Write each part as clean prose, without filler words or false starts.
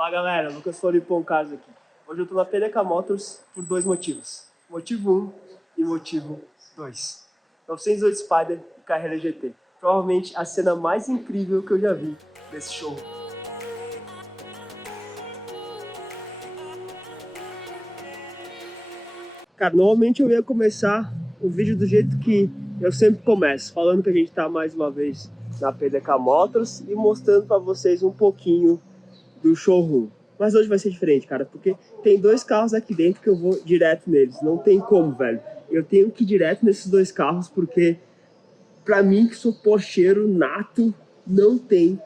Fala galera, Lucas Floripon Carlos aqui. Hoje eu tô na PDK Motors por dois motivos. Motivo 1 e motivo 2. 908 Spider e Carrera GT. Provavelmente a cena mais incrível que eu já vi nesse show. Cara, normalmente eu ia começar o vídeo do jeito que eu sempre começo, falando que a gente tá mais uma vez na PDK Motors e mostrando pra vocês um pouquinho do showroom. Mas hoje vai ser diferente, cara, porque tem dois carros aqui dentro que eu vou direto neles. Não tem como, velho. Eu tenho que ir direto nesses dois carros porque, pra mim, que sou porcheiro nato, não tem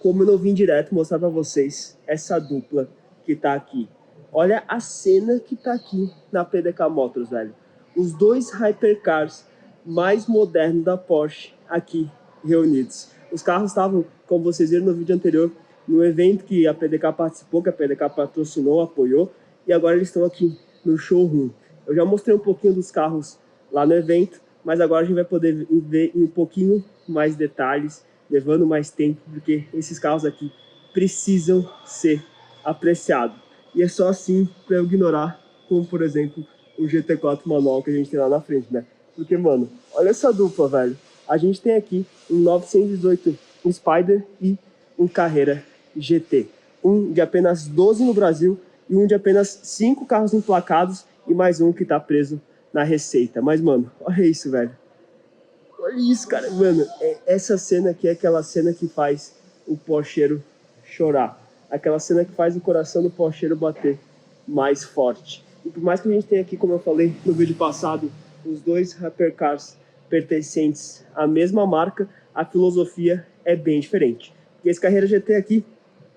como eu não vir direto mostrar pra vocês essa dupla que tá aqui. Olha a cena que tá aqui na PDK Motors, velho. Os dois hypercars mais modernos da Porsche aqui reunidos. Os carros estavam, como vocês viram no vídeo anterior, no evento que a PDK participou, que a PDK patrocinou, apoiou, e agora eles estão aqui no showroom. Eu já mostrei um pouquinho dos carros lá no evento, mas agora a gente vai poder ver em um pouquinho mais detalhes, levando mais tempo, porque esses carros aqui precisam ser apreciados. E é só assim para eu ignorar, como por exemplo, o GT4 manual que a gente tem lá na frente, né? Porque, mano, olha essa dupla, velho. A gente tem aqui um 918 Spider e um Carrera GT. Um de apenas 12 no Brasil e um de apenas 5 carros emplacados e mais um que tá preso na Receita. Mas, mano, olha isso, velho. Olha isso, cara. Mano, essa cena aqui é aquela cena que faz o porcheiro chorar. Aquela cena que faz o coração do porcheiro bater mais forte. E por mais que a gente tenha aqui, como eu falei no vídeo passado, os dois hypercars pertencentes à mesma marca, a filosofia é bem diferente. E esse Carrera GT aqui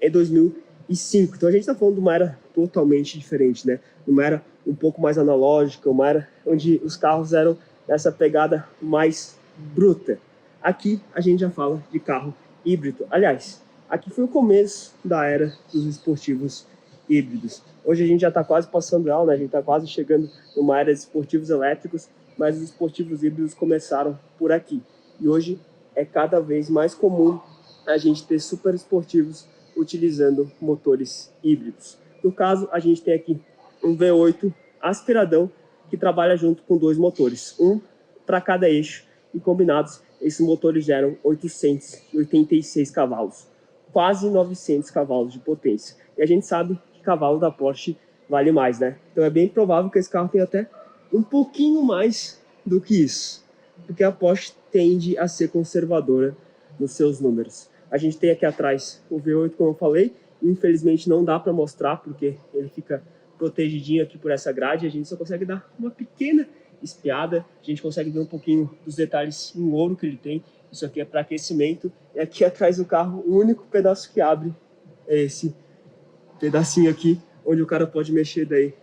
é 2005, então a gente está falando de uma era totalmente diferente, né? Uma era um pouco mais analógica, uma era onde os carros eram nessa pegada mais bruta. Aqui a gente já fala de carro híbrido. Aliás, aqui foi o começo da era dos esportivos híbridos. Hoje a gente já está quase passando ela, né? A gente está quase chegando numa era de esportivos elétricos, mas os esportivos híbridos começaram por aqui. E hoje é cada vez mais comum a gente ter super esportivos utilizando motores híbridos. No caso, a gente tem aqui um V8 aspiradão que trabalha junto com dois motores, um para cada eixo, e combinados, esses motores geram 886 cavalos, quase 900 cavalos de potência. E a gente sabe que cavalo da Porsche vale mais, né? Então é bem provável que esse carro tenha até um pouquinho mais do que isso, porque a Porsche tende a ser conservadora nos seus números. A gente tem aqui atrás o V8, como eu falei, infelizmente não dá para mostrar porque ele fica protegidinho aqui por essa grade, a gente só consegue dar uma pequena espiada, a gente consegue ver um pouquinho dos detalhes em ouro que ele tem. Isso aqui é para aquecimento, e aqui atrás do carro o único pedaço que abre é esse pedacinho aqui, onde o cara pode mexer daí,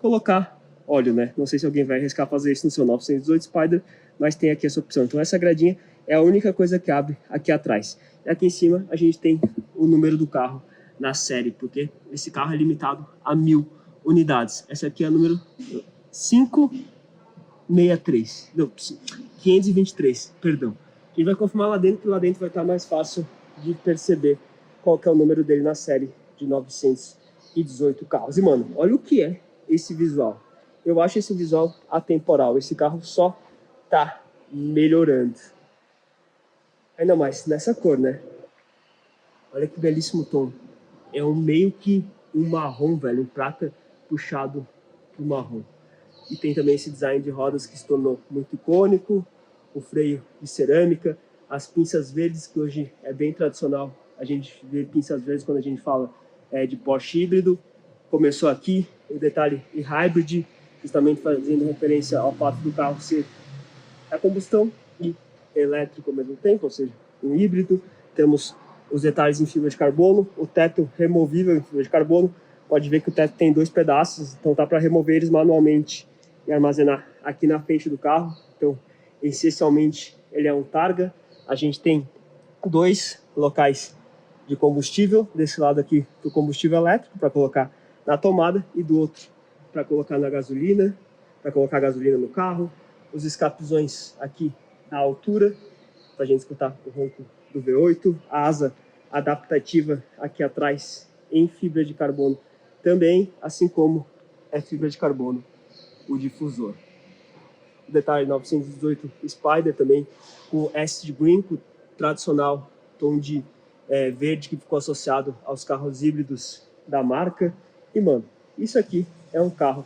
colocar óleo, né? Não sei se alguém vai arriscar fazer isso no seu 918 Spider, mas tem aqui essa opção. Então essa gradinha é a única coisa que abre aqui atrás. E aqui em cima a gente tem o número do carro na série, porque esse carro é limitado a 1000 unidades. Essa aqui é a número 563, não, 523, perdão. A gente vai confirmar lá dentro, que lá dentro vai estar mais fácil de perceber qual que é o número dele na série de 918 carros. E, mano, olha o que é esse visual. Eu acho esse visual atemporal. Esse carro só tá melhorando. Ainda mais nessa cor, né? Olha que belíssimo tom. É um meio que um marrom, velho. Um prata puxado pro marrom. E tem também esse design de rodas que se tornou muito icônico. O freio de cerâmica. As pinças verdes, que hoje é bem tradicional. A gente vê pinças verdes quando a gente fala de Porsche híbrido. Começou aqui o detalhe em hybrid, justamente fazendo referência ao fato do carro ser a combustão e elétrico ao mesmo tempo, ou seja, um híbrido. Temos os detalhes em fibra de carbono, o teto removível em fibra de carbono. Pode ver que o teto tem dois pedaços, então tá para remover eles manualmente e armazenar aqui na frente do carro. Então, essencialmente, ele é um Targa. A gente tem dois locais de combustível, desse lado aqui do combustível elétrico para colocar na tomada e do outro para colocar na gasolina, para colocar gasolina no carro. Os escapizões aqui na altura para a gente escutar o ronco do V8, a asa adaptativa aqui atrás em fibra de carbono também, assim como é fibra de carbono o difusor. O detalhe 918 Spider também com acid green, com o tradicional tom de verde que ficou associado aos carros híbridos da marca. E mano, isso aqui é um carro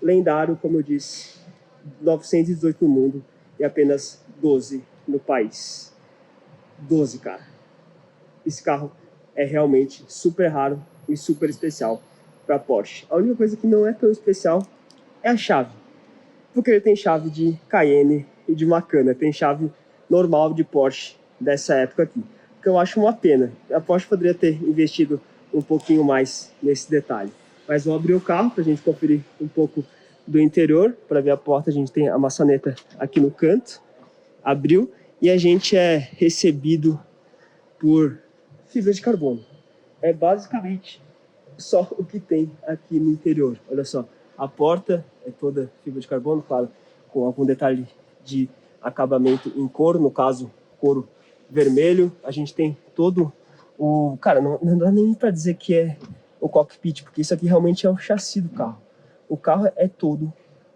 lendário, como eu disse, 918 no mundo e apenas 12 no país. 12, cara. Esse carro é realmente super raro e super especial para Porsche. A única coisa que não é tão especial é a chave, porque ele tem chave de Cayenne e de Macan, tem chave normal de Porsche dessa época aqui, que eu acho uma pena. A Porsche poderia ter investido um pouquinho mais nesse detalhe. Mas vou abrir o carro para a gente conferir um pouco do interior. Para ver a porta, a gente tem a maçaneta aqui no canto. Abriu e a gente é recebido por fibra de carbono. É basicamente só o que tem aqui no interior. Olha só, a porta é toda fibra de carbono, claro, com algum detalhe de acabamento em couro, no caso, couro vermelho. A gente tem todo o... Cara, não dá nem para dizer que é o cockpit, porque isso aqui realmente é o chassi do carro. O carro é todo,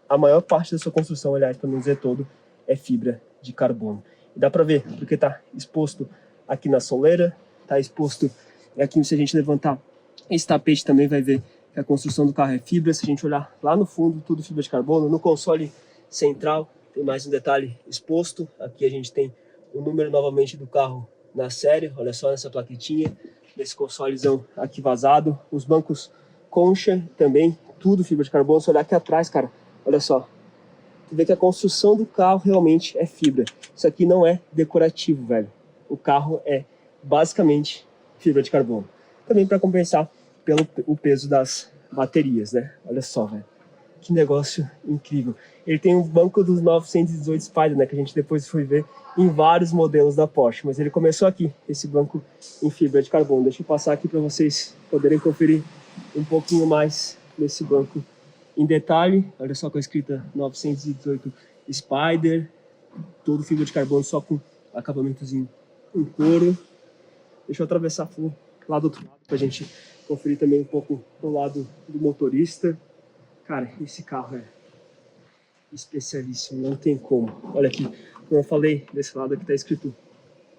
a maior parte da sua construção, aliás, para não dizer todo, é fibra de carbono. E dá para ver, porque está exposto aqui na soleira, está exposto aqui. Se a gente levantar esse tapete também vai ver que a construção do carro é fibra. Se a gente olhar lá no fundo, tudo fibra de carbono. No console central tem mais um detalhe exposto. Aqui a gente tem o número novamente do carro na série. Olha só nessa plaquetinha, nesse consolezão aqui vazado. Os bancos concha também, tudo fibra de carbono. Se olhar aqui atrás, cara, olha só. Você vê que a construção do carro realmente é fibra. Isso aqui não é decorativo, velho. O carro é basicamente fibra de carbono. Também para compensar pelo o peso das baterias, né? Olha só, velho. Que negócio incrível. Ele tem um banco dos 918 Spider, né? Que a gente depois foi ver em vários modelos da Porsche. Mas ele começou aqui, esse banco em fibra de carbono. Deixa eu passar aqui para vocês poderem conferir um pouquinho mais nesse banco em detalhe. Olha só com a escrita 918 Spider. Todo fibra de carbono, só com acabamentozinho em couro. Deixa eu atravessar lá do outro lado pra gente conferir também um pouco do lado do motorista. Cara, esse carro é especialíssimo, não tem como. Olha aqui, como eu falei, desse lado aqui tá escrito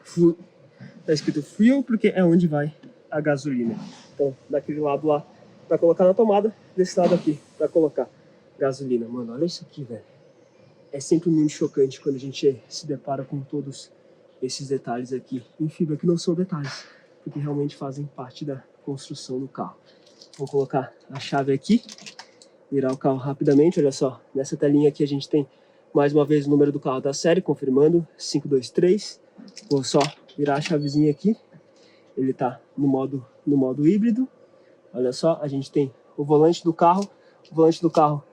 fuel, porque é onde vai a gasolina. Então, daquele lado lá para colocar na tomada, desse lado aqui para colocar gasolina. Mano, olha isso aqui, velho. É sempre muito chocante quando a gente se depara com todos esses detalhes aqui em fibra, que não são detalhes, porque realmente fazem parte da construção do carro. Vou colocar a chave aqui, virar o carro rapidamente. Olha só, nessa telinha aqui a gente tem mais uma vez o número do carro da série, confirmando 523. Vou só virar a chavezinha aqui, ele está no modo híbrido. Olha só, a gente tem o volante do carro. O volante do carro,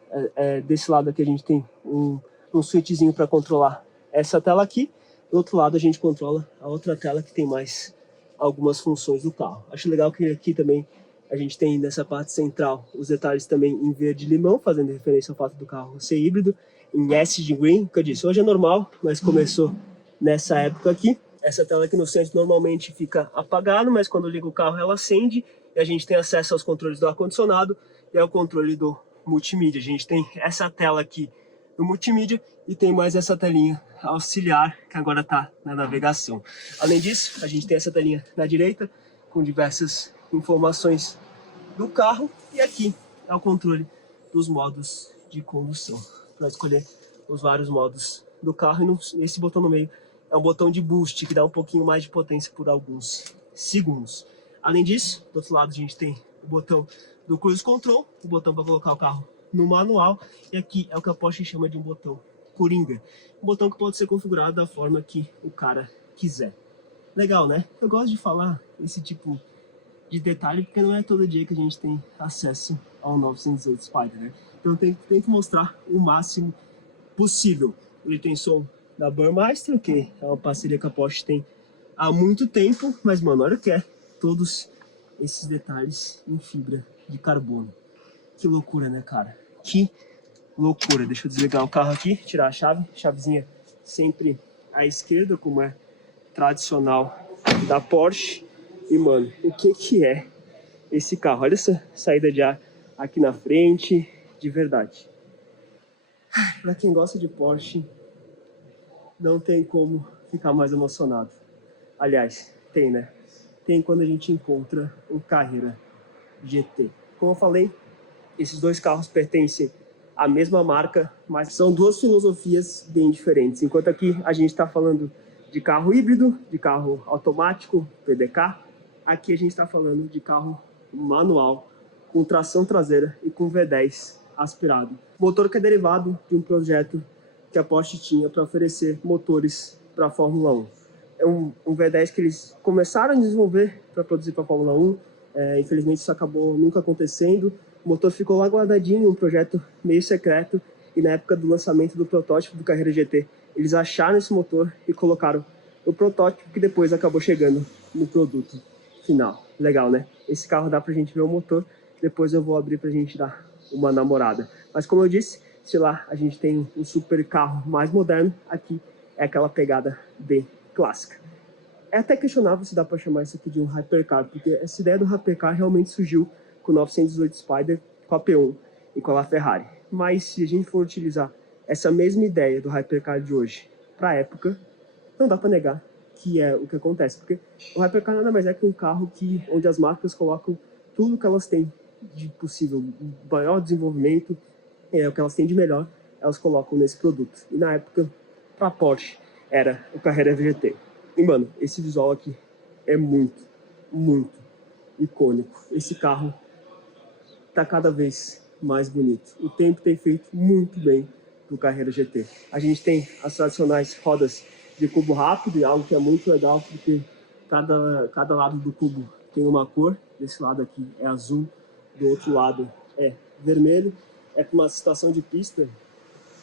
desse lado aqui a gente tem um switchzinho para controlar essa tela aqui. Do outro lado a gente controla a outra tela que tem mais algumas funções do carro. Acho legal que aqui também a gente tem nessa parte central os detalhes também em verde limão, fazendo referência ao fato do carro ser híbrido, em acid green, que eu disse, hoje é normal, mas começou nessa época aqui. Essa tela aqui no centro normalmente fica apagada, mas quando liga o carro ela acende e a gente tem acesso aos controles do ar-condicionado e ao controle do multimídia. A gente tem essa tela aqui no multimídia e tem mais essa telinha auxiliar que agora está na navegação. Além disso, a gente tem essa telinha na direita com diversas informações do carro e aqui é o controle dos modos de condução para escolher os vários modos do carro. E esse botão no meio é um botão de boost que dá um pouquinho mais de potência por alguns segundos. Além disso, do outro lado a gente tem o botão do Cruise Control, o botão para colocar o carro no manual, e aqui é o que a Porsche chama de um botão coringa, um botão que pode ser configurado da forma que o cara quiser. Legal, né? Eu gosto de falar esse tipo de detalhe porque não é todo dia que a gente tem acesso ao 918 Spider, né? Então tem que mostrar o máximo possível. Ele tem som da Burmeister, que é uma parceria que a Porsche tem há muito tempo, mas mano, olha o que é todos esses detalhes em fibra de carbono. Que loucura, né, cara? Que loucura. Deixa eu desligar o carro aqui, tirar a chave. Chavezinha sempre à esquerda, como é tradicional da Porsche. E, mano, o que é esse carro. Olha essa saída de ar aqui na frente, de verdade. Para quem gosta de Porsche, não tem como ficar mais emocionado. Aliás, tem, né? Tem quando a gente encontra um Carrera GT. Como eu falei, esses dois carros pertencem à mesma marca, mas são duas filosofias bem diferentes. Enquanto aqui a gente está falando de carro híbrido, de carro automático, PDK, aqui a gente está falando de carro manual, com tração traseira e com V10 aspirado. Motor que é derivado de um projeto que a Porsche tinha para oferecer motores para a Fórmula 1. É um V10 que eles começaram a desenvolver para produzir para a Fórmula 1. Infelizmente isso acabou nunca acontecendo. O motor ficou lá guardadinho, um projeto meio secreto, e na época do lançamento do protótipo do Carrera GT, eles acharam esse motor e colocaram o protótipo que depois acabou chegando no produto final. Legal, né? Esse carro dá pra gente ver o motor, depois eu vou abrir pra gente dar uma namorada. Mas como eu disse, se lá a gente tem um super carro mais moderno, aqui é aquela pegada bem clássica. É até questionável se dá para chamar isso aqui de um hypercar, porque essa ideia do hypercar realmente surgiu com o 918 Spider, com a P1 e com a Ferrari. Mas se a gente for utilizar essa mesma ideia do hypercar de hoje para a época, não dá para negar que é o que acontece, porque o hypercar nada mais é que um carro onde as marcas colocam tudo que elas têm de possível, maior desenvolvimento, o que elas têm de melhor, elas colocam nesse produto. E na época, para a Porsche, era o Carrera GT. E, mano, esse visual aqui é muito, muito icônico. Esse carro tá cada vez mais bonito. O tempo tem feito muito bem pro Carrera GT. A gente tem as tradicionais rodas de cubo rápido, e algo que é muito legal, porque cada lado do cubo tem uma cor. Desse lado aqui é azul, do outro lado é vermelho. É para uma situação de pista,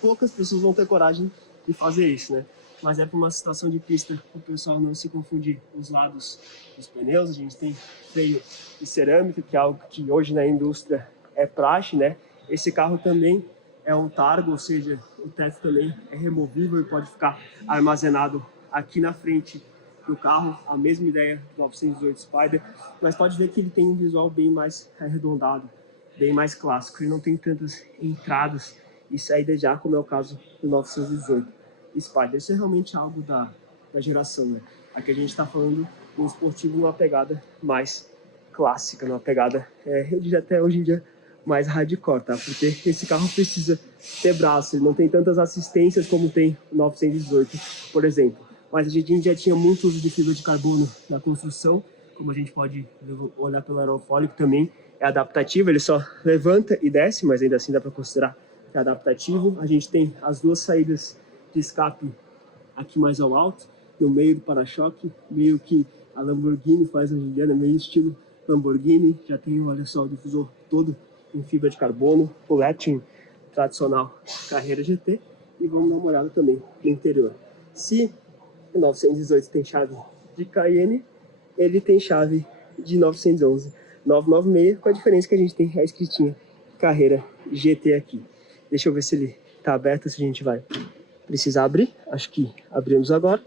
poucas pessoas vão ter coragem de fazer isso, né? Mas é para uma situação de pista para o pessoal não se confundir os lados dos pneus. A gente tem freio de cerâmica, que é algo que hoje na indústria é praxe, né? Esse carro também é um targo, ou seja, o teto também é removível e pode ficar armazenado aqui na frente do carro. A mesma ideia do 918 Spider, mas pode ver que ele tem um visual bem mais arredondado, bem mais clássico. Ele não tem tantas entradas e saída já, como é o caso do 918 Spider. Isso é realmente algo da geração, né? Aqui a gente está falando de um esportivo numa pegada mais clássica, numa pegada, eu diria até hoje em dia, mais hardcore, tá? Porque esse carro precisa ter braço, ele não tem tantas assistências como tem o 918, por exemplo. Mas a gente já tinha muito uso de fibra de carbono na construção, como a gente pode olhar pelo aerofólio, que também é adaptativo, ele só levanta e desce, mas ainda assim dá para considerar que é adaptativo. A gente tem as duas saídas de escape aqui mais ao alto, no meio do para-choque, meio que a Lamborghini faz hoje em dia, meio estilo Lamborghini. Já tem, olha só, o difusor todo em fibra de carbono, o latching tradicional Carrera GT, e vamos dar uma olhada também no interior. Se o 918 tem chave de Cayenne, ele tem chave de 911 996, com a diferença que a gente tem a escritinha Carrera GT aqui. Deixa eu ver se ele tá aberto, se a gente vai precisar abrir. Acho que abrimos agora.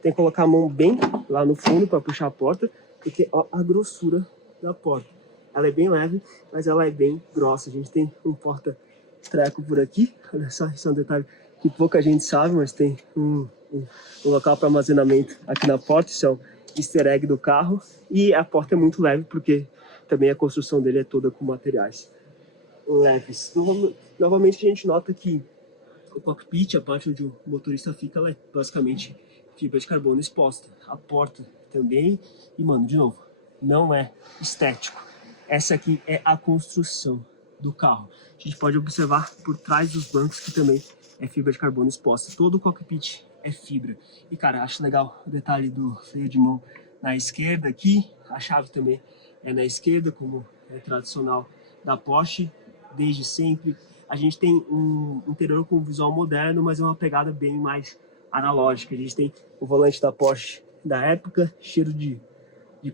Tem que colocar a mão bem lá no fundo para puxar a porta, porque ó a grossura da porta. Ela é bem leve, mas ela é bem grossa. A gente tem um porta-treco por aqui. Olha só, isso é um detalhe que pouca gente sabe, mas tem um local para armazenamento aqui na porta. Isso é um easter egg do carro. E a porta é muito leve, porque também a construção dele é toda com materiais leves. Novamente a gente nota que o cockpit, a parte onde o motorista fica, ela é basicamente fibra de carbono exposta. A porta também. E, mano, de novo, não é estético. Essa aqui é a construção do carro. A gente pode observar por trás dos bancos que também é fibra de carbono exposta. Todo o cockpit é fibra. E, cara, acho legal o detalhe do freio de mão na esquerda aqui. A chave também é na esquerda, como é tradicional da Porsche, desde sempre. A gente tem um interior com um visual moderno, mas é uma pegada bem mais analógica. A gente tem o volante da Porsche da época, cheiro de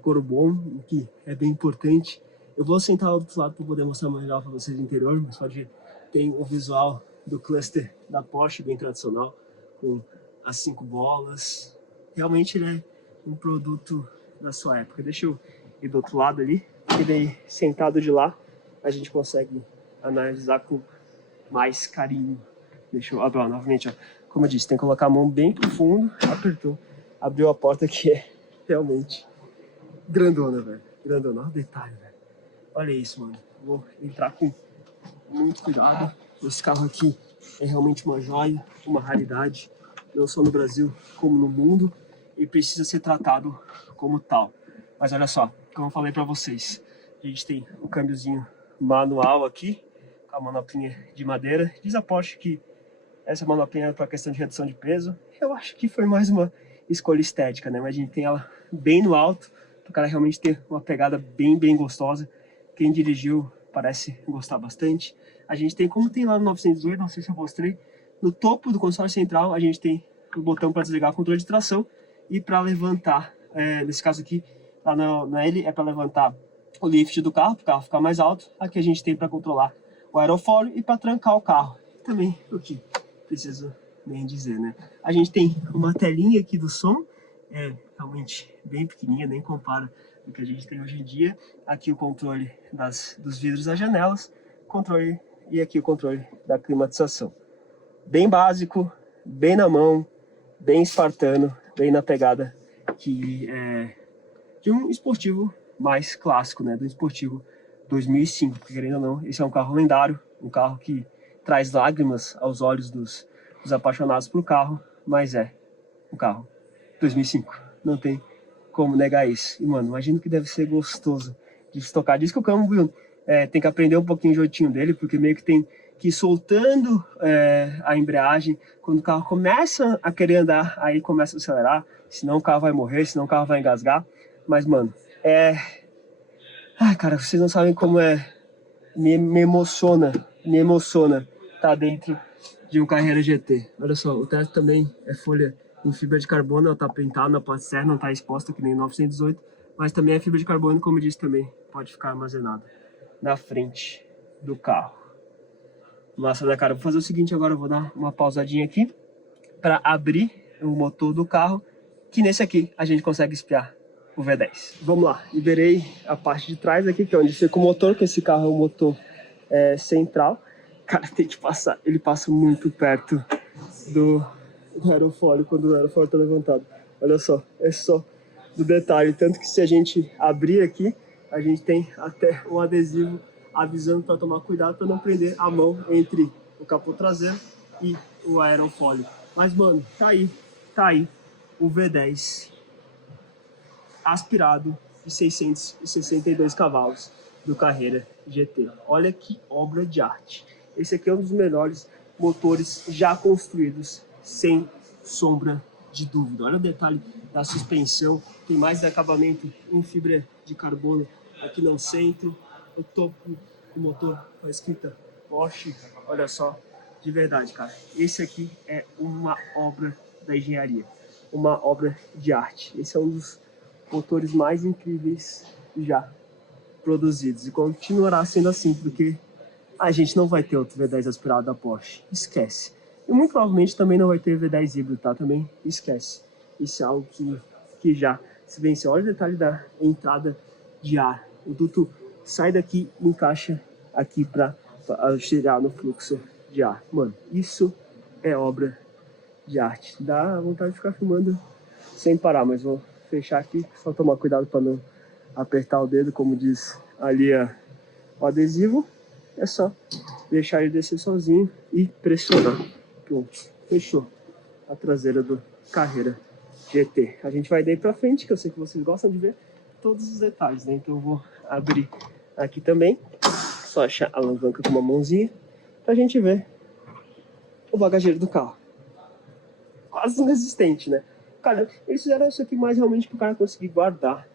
couro bom, o que é bem importante. Eu vou sentar lá do outro lado para poder mostrar melhor para vocês o interior, mas pode ver, tem o visual do cluster da Porsche, bem tradicional, com as 5 bolas. Realmente ele é um produto da sua época. Deixa eu ir do outro lado ali. ele sentado de lá, a gente consegue analisar com mais carinho. Deixa eu abrir novamente, ó. Como eu disse, tem que colocar a mão bem pro fundo, apertou, abriu a porta que é realmente grandona, velho. Grandona, olha o detalhe, velho. Olha isso, mano. Vou entrar com muito cuidado. Esse carro aqui é realmente uma joia, uma raridade, não só no Brasil, como no mundo, e precisa ser tratado como tal. Mas olha só, como eu falei pra vocês, a gente tem o câmbiozinho manual aqui, com a manoplinha de madeira. Diz a Porsche que essa manoplinha é para questão de redução de peso. Eu acho que foi mais uma escolha estética, né? Mas a gente tem ela bem no alto, para o cara realmente ter uma pegada bem gostosa. Quem dirigiu parece gostar bastante. A gente tem, como tem lá no 908, não sei se eu mostrei, no topo do console central a gente tem o botão para desligar o controle de tração e para levantar, nesse caso aqui, lá na L é para levantar o lift do carro, para o carro ficar mais alto. Aqui a gente tem para controlar o aerofólio e para trancar o carro. Também o que preciso nem dizer, né? A gente tem uma telinha aqui do som, realmente bem pequenininha, nem compara com o que a gente tem hoje em dia. Aqui o controle dos vidros das janelas, controle, e aqui o controle da climatização. Bem básico, bem na mão, bem espartano, bem na pegada que é de um esportivo mais clássico, né? Do esportivo 2005, porque querendo ou não, esse é um carro lendário, um carro que traz lágrimas aos olhos dos apaixonados por carro, mas é um carro 2005, não tem como negar isso. E mano, imagino que deve ser gostoso de se tocar. Diz que o câmbio tem que aprender um pouquinho o jeitinho dele, porque meio que tem que ir soltando a embreagem. Quando o carro começa a querer andar, aí começa a acelerar, senão o carro vai morrer, senão o carro vai engasgar. Mas mano, ai cara, vocês não sabem como me emociona tá dentro de um Carrera GT. Olha só, o teto também é folha em fibra de carbono, ela tá pintada na parte externa, não tá exposta que nem 918, mas também é fibra de carbono, como eu disse também, pode ficar armazenado na frente do carro. Massa, né, cara? Vou fazer o seguinte agora, eu vou dar uma pausadinha aqui para abrir o motor do carro, que nesse aqui a gente consegue espiar o V10. Vamos lá, liberei a parte de trás aqui, que é onde fica o motor, que esse carro é o motor central. Cara, tem que passar, ele passa muito perto do aerofólio, quando o aerofólio tá levantado. Olha só, é só do detalhe, tanto que se a gente abrir aqui, a gente tem até um adesivo avisando para tomar cuidado para não prender a mão entre o capô traseiro e o aerofólio. Mas mano, tá aí o V10 aspirado de 662 cavalos do Carrera GT. Olha que obra de arte. Esse aqui é um dos melhores motores já construídos, sem sombra de dúvida. Olha o detalhe da suspensão, tem mais acabamento em fibra de carbono aqui no centro. O topo do motor com a escrita Porsche, olha só, de verdade, cara. Esse aqui é uma obra da engenharia, uma obra de arte. Esse é um dos motores mais incríveis já produzidos e continuará sendo assim, porque a gente não vai ter outro V10 aspirado da Porsche, esquece. E muito provavelmente também não vai ter V10 híbrido, tá? Também esquece. Isso é algo que já se venceu. Olha o detalhe da entrada de ar. O duto sai daqui e encaixa aqui para auxiliar no fluxo de ar. Mano, isso é obra de arte. Dá vontade de ficar filmando sem parar, mas vou fechar aqui, só tomar cuidado para não apertar o dedo, como diz ali o adesivo. É só deixar ele descer sozinho e pressionar. Pronto, fechou a traseira do Carrera GT. A gente vai daí pra frente, que eu sei que vocês gostam de ver todos os detalhes, né? Então eu vou abrir aqui também, só achar a alavanca com uma mãozinha, pra gente ver o bagageiro do carro. Quase inexistente, né? Cara, eles fizeram isso aqui mais realmente pro cara conseguir guardar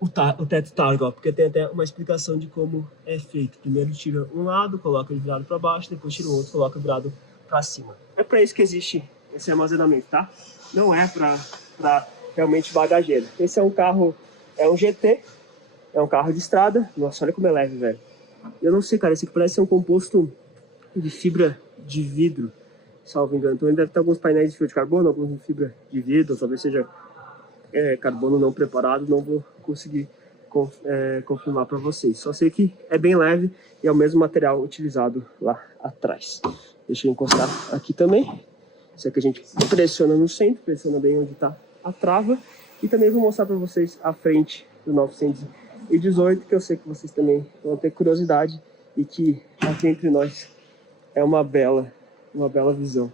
o teto Targa, ó, porque tem até uma explicação de como é feito. Primeiro tira um lado, coloca ele virado para baixo, depois tira o outro, coloca virado para cima. É para isso que existe esse armazenamento, tá? Não é para realmente bagageiro. Esse é um carro, é um GT, é um carro de estrada. Nossa, olha como é leve, velho. Eu não sei, cara, esse aqui parece ser um composto de fibra de vidro, salvo engano. Então ele deve ter alguns painéis de fio de carbono, alguns de fibra de vidro, talvez seja carbono não preparado, não vou conseguir confirmar para vocês. Só sei que é bem leve e é o mesmo material utilizado lá atrás. Deixa eu encostar aqui também. Isso aqui a gente pressiona no centro, pressiona bem onde está a trava. E também vou mostrar para vocês a frente do 918, que eu sei que vocês também vão ter curiosidade e que aqui entre nós é uma bela visão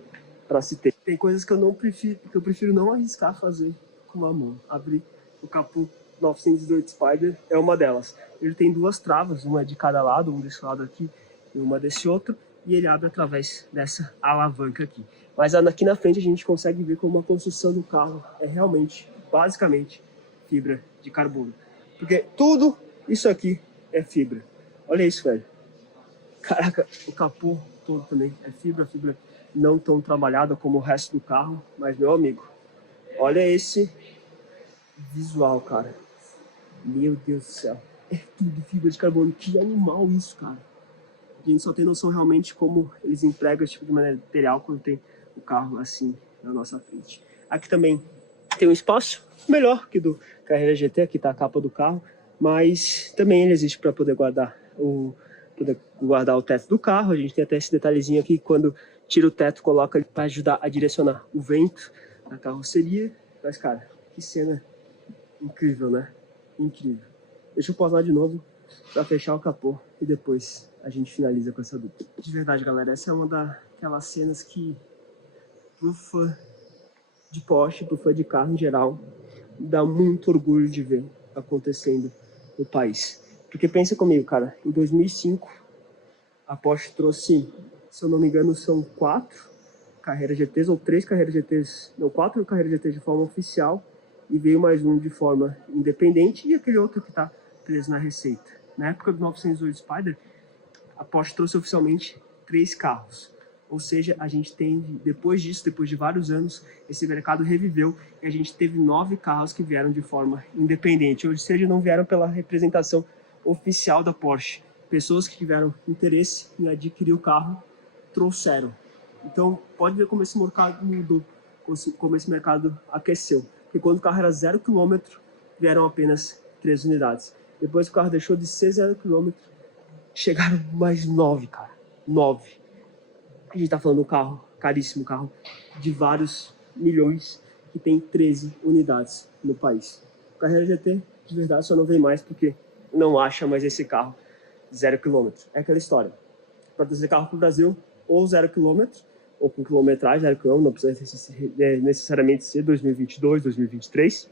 para se ter. Tem coisas que eu prefiro não arriscar fazer com a mão. Abrir o capô 918 Spider é uma delas. Ele tem duas travas, uma de cada lado, uma desse lado aqui e uma desse outro, e ele abre através dessa alavanca aqui. Mas aqui na frente a gente consegue ver como a construção do carro é realmente, basicamente, fibra de carbono. Porque tudo isso aqui é fibra. Olha isso, velho. Caraca, o capô todo também é fibra não tão trabalhada como o resto do carro, mas, meu amigo, olha esse visual, cara. Meu Deus do céu. É tudo fibra de carbono. Que animal isso, cara. A gente só tem noção realmente como eles empregam esse tipo de material quando tem o carro assim na nossa frente. Aqui também tem um espaço melhor que do Carrera GT, aqui tá a capa do carro, mas também ele existe para poder guardar o teto do carro. A gente tem até esse detalhezinho aqui, quando tira o teto, coloca ele para ajudar a direcionar o vento na carroceria. Mas, cara, que cena incrível, né? Incrível. Deixa eu pausar de novo para fechar o capô e depois a gente finaliza com essa dupla. De verdade, galera, essa é uma daquelas cenas que, pro fã de Porsche, pro fã de carro em geral, dá muito orgulho de ver acontecendo no país. Porque pensa comigo, cara, em 2005 a Porsche trouxe, se eu não me engano, são 4 Carrera GTs ou 3 Carrera GTs, não, 4 Carrera GTs de forma oficial, e veio mais um de forma independente e aquele outro que tá preso na receita. Na época do 908 Spider, a Porsche trouxe oficialmente 3 carros. Ou seja, a gente tem, depois disso, depois de vários anos, esse mercado reviveu e a gente teve 9 carros que vieram de forma independente. Ou seja, não vieram pela representação oficial da Porsche. Pessoas que tiveram interesse em adquirir o carro trouxeram. Então, pode ver como esse mercado mudou, como esse mercado aqueceu. Porque quando o carro era 0 km, vieram apenas 3 unidades. Depois que o carro deixou de ser 0 km, chegaram mais 9, cara. 9. A gente tá falando de um carro caríssimo, um carro de vários milhões, que tem 13 unidades no país. O Carrera GT, de verdade, só não vem mais porque não acha mais esse carro 0 km. É aquela história. Para trazer carro para o Brasil, ou 0 km, ou com quilometragem 0 km, não precisa necessariamente ser 2022, 2023,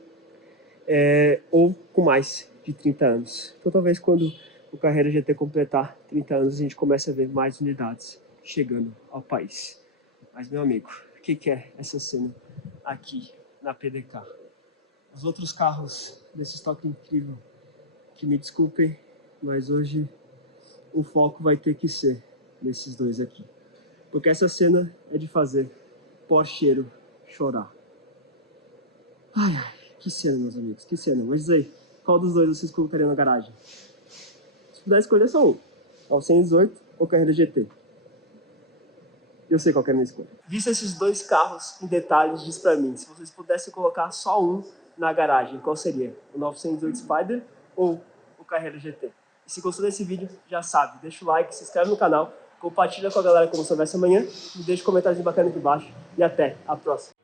ou com mais de 30 anos. Então talvez quando o Carrera GT completar 30 anos, a gente comece a ver mais unidades chegando ao país. Mas, meu amigo, o que é essa cena aqui na PDK? Os outros carros desse estoque incrível, que me desculpem, mas hoje o foco vai ter que ser nesses dois aqui. Porque essa cena é de fazer Porscheiro chorar. Ai, ai, que cena, meus amigos, que cena. Mas diz aí, qual dos dois vocês colocariam na garagem? Se puder escolher só um, 918 ou Carrera GT. Eu sei qual que é a minha escolha. Visto esses dois carros em detalhes, diz pra mim, se vocês pudessem colocar só um na garagem, qual seria? O 908 Spider ou o Carrera GT? E se gostou desse vídeo, já sabe, deixa o like, se inscreve no canal, compartilha com a galera como se houvesse amanhã, e deixa um comentário bacana aqui embaixo, e até a próxima.